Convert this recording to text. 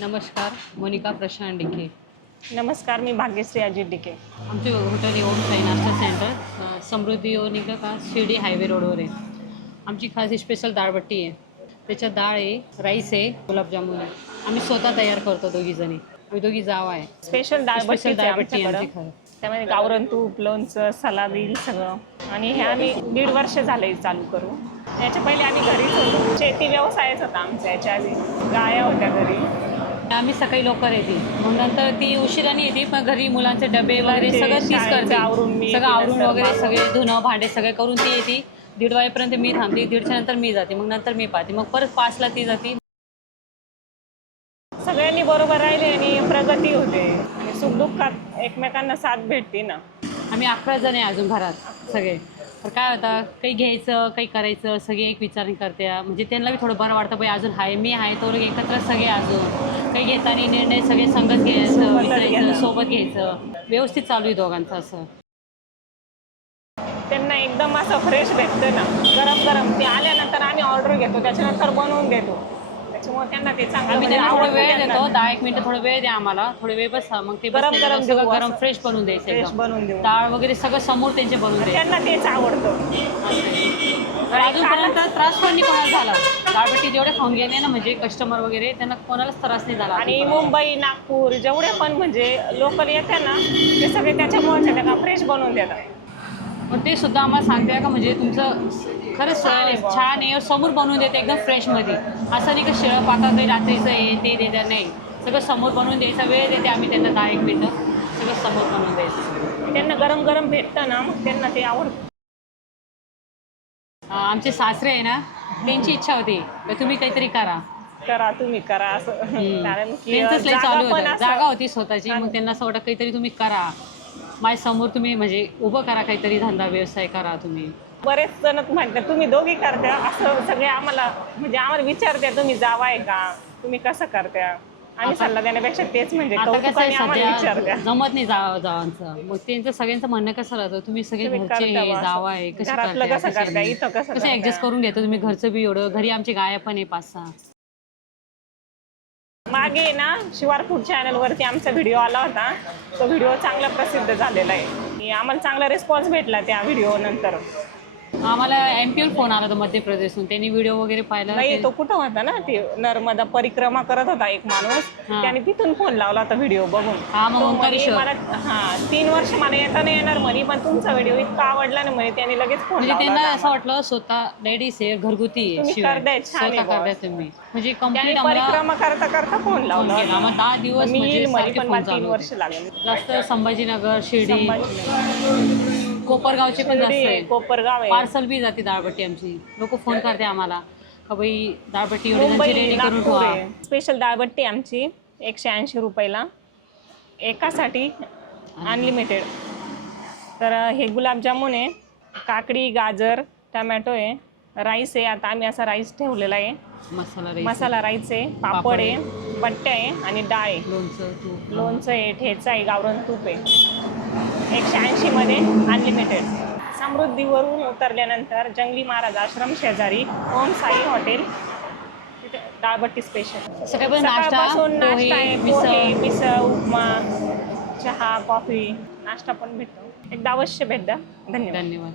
नमस्कार मोनिका प्रशांत डिके. नमस्कार मी भाग्यश्री अजित डिके. आमचे हॉटेल ओम साई नाश्ता सेंटर समृद्धी निघलं का शिर्डी हायवे रोडवर आहे. आमची खास स्पेशल डाळबट्टी आहे. त्याच्यात डाळ आहे राईस आहे गुलाबजामुन आहे. आम्ही स्वतः तयार करतो दोघीजणी आम्ही दोघी जाव आहे. स्पेशल स्पेशल आहे डाळबट्टी आमच्याकडं. आमची खरं. त्यामध्ये गावरण तूप लोणचं सलाद येईल सगळं. आणि हे आम्ही दीड वर्ष झाले चालू करू. याच्या पहिले आम्ही घरीच होतो शेती व्यवसायच होता आमचा याच्या आधी. गाया होत्या घरी. आम्ही सकाळी लवकर येते. मग नंतर ती उशिराने येते पण घरी मुलांचे डबे वगैरे मुलांचे सगळं तीच करते. आवरून सगळं आवरून वगैरे. सगळे धुणं भांडे सगळे करून ती येते. दीड वाजेपर्यंत मी थांबते दीडच्या नंतर मी जाते मग नंतर मी पाहते. मग परत पाचला ती जाते. सगळ्यांनी बरोबर राहिले आणि प्रगती होते. आणि सुखदुःखात एकमेकांना साथ भेटते ना. आम्ही अकरा जण आहे अजून घरात सगळे. तर काय होतं काही घ्यायचं काही करायचं सगळे एक विचार करते. म्हणजे त्यांना बी थोडं बरं वाटतं बाई अजून आहे मी आहे तो एकत्र सगळे अजून. काही घेताना निर्णय सगळे संगत घ्यायचं विचारायचं घ्यायचं. सोबत घ्यायचं. व्यवस्थित चालू आहे दोघांचं असं. त्यांना एकदम असं फ्रेश भेटतं ना. गरम गरम ते आल्यानंतर आम्ही ऑर्डर घेतो त्याच्यानंतर बनवून देतो. त्याच्यामुळे त्यांना ते चांगलं आम्ही म्हणजे त्यांना थोडा वेळ. देतो दहा एक मिनिटं थोडा वेळ द्या आम्हाला. थोडे वेळ बसा मग ते गरम- गरम सगळं देऊ गरम असं. फ्रेश बनवून द्यायचं फ्रेश एकदम. बनवून देऊ. डाळ वगैरे सगळं समोर त्यांचे बनवून द्यायचं. त्यांना तेच आवडतं. तर अजूनपर्यंत त्रास पण नाही कोणाला झाला. डाळबट्टी जेवढे खाऊन गेले ना म्हणजे कस्टमर वगैरे त्यांना कोणालाच त्रास नाही झाला आणि अजूनपर्यंत. मुंबई नागपूर जेवढे पण म्हणजे लोकल येते ना ते सगळे त्याच्यामुळे फ्रेश बनवून देतात. पण ते सुद्धा आम्हाला सांगते का म्हणजे तुमचं खरंच छान आहे. छान आहे समोर बनवून देते एकदम फ्रेशमध्ये असं नाही का शिळं पाका काही रात्रीचं आहे ते देतात नाही. सगळं समोर बनवून द्यायचा वेळ देते आम्ही त्यांना दहा एक मिनिटं. सगळं समोर बनवून द्यायचं. त्यांना गरम गरम भेटतं ना मग त्यांना ते आवडतं आमचे सासरे आहे ना त्यांची इच्छा होती तुम्ही काहीतरी करा. करा तुम्ही करा असं. कारण चालू होतं. जागा होती स्वतःची मग त्यांना असं वाटतं काहीतरी तुम्ही करा. माझ्यासमोर तुम्ही म्हणजे उभं करा काहीतरी धंदा व्यवसाय करा तुम्ही. बरेच जण म्हणतात तुम्ही दोघी करत्या. असं सगळे आम्हाला म्हणजे आम्हाला विचारत्या तुम्ही जावाय का? तुम्ही कसं करत्या? आम्ही सल्ला देण्यापेक्षा तेच म्हणजे आता कसं कौतुकाने आहे आम्हाला विचारत्या सध्या जमत नाही जावा जावांचं. मग त्यांचं सगळ्यांचं म्हणणं कसं राहतं? तुम्ही सगळे तुम्ही घरचे करता बा असं. जावा आहे कसे घरातलं करताय, कसं करताय. इथं कसं कसं करताय. ऍडजस्ट करून घेतो तुम्ही घरचं बी एवढं? घरी आमची गाया पण आहे पाच सहा. मागे ना शिवार फूड चॅनलवरती आमचा व्हिडिओ आला होता. तो व्हिडिओ चांगला प्रसिद्ध झालेला आहे. आणि आम्हाला चांगला रिस्पॉन्स भेटला त्या व्हिडिओ नंतर आम्हाला एमपीएल फोन आला होता मध्य प्रदेशहून त्यांनी व्हिडिओ वगैरे पाहिला नाही तो कुठं होता ना ते नर्मदा परिक्रमा करत होता एक माणूस. त्याने तिथून फोन लावला होता व्हिडिओ बघून हा, मग तो ओंकार म्हणे ईश्वर. मला हा तीन वर्ष मला येता नाही येणार म्हणे पण तुमचा व्हिडिओ इतका आवडला ना म्हणे त्याने लगेच फोन म्हणजे लावला त्यांना होता असं वाटलं स्वतः लेडीज आहे घरगुती आहे तुम्ही शिवाय. करताय, छान आहे स्वतः बुवा. करताय तुम्ही म्हणजे त्याने आम्हाला परिक्रमा करता करता फोन लावला. आम्हाला दहा दिवस मी म्हणजे येईल म्हणे सारखे पण फोन मला तीन चालू वर्ष होते. लागले जास्त संभाजीनगर शिर्डी. कोपरगावचे पण जास्त आहे. कोपरगाव आहे. पार्सल बी जाते दाळबट्टी आमची. लोक फोन करते आम्हाला. का बाई दाळबट्टी एवढी मुंबई त्यांची रेडी करून नागपूर ठेवा. आहे. स्पेशल डाळबट्टी आमची एकशे ऐंशी रुपयाला. एकासाठी अनलिमिटेड तर हे गुलाबजामुन आहे काकडी गाजर टमॅटो आहे राईस आहे. आता आम्ही असा राईस ठेवलेला आहे. मसाला राईस मसाला राईस आहे पापड पापड आहे. बट्ट्या आहे आणि डाळ आहे. लोणचं तूप. लोणचं आहे ठेचा आहे गावरण तूप आहे. एकशे ऐंशीमध्ये अनलिमिटेड समृद्धीवरून उतरल्यानंतर जंगली महाराज आश्रम शेजारी ओम साई हॉटेल तिथे डाळबट्टी स्पेशल सकाळपासून नाश्ता आहे पोहे मिसळ उपमा चहा कॉफी नाश्ता पण भेटतो. एकदा अवश्य भेट द्या धन्यवाद. धन्यवाद.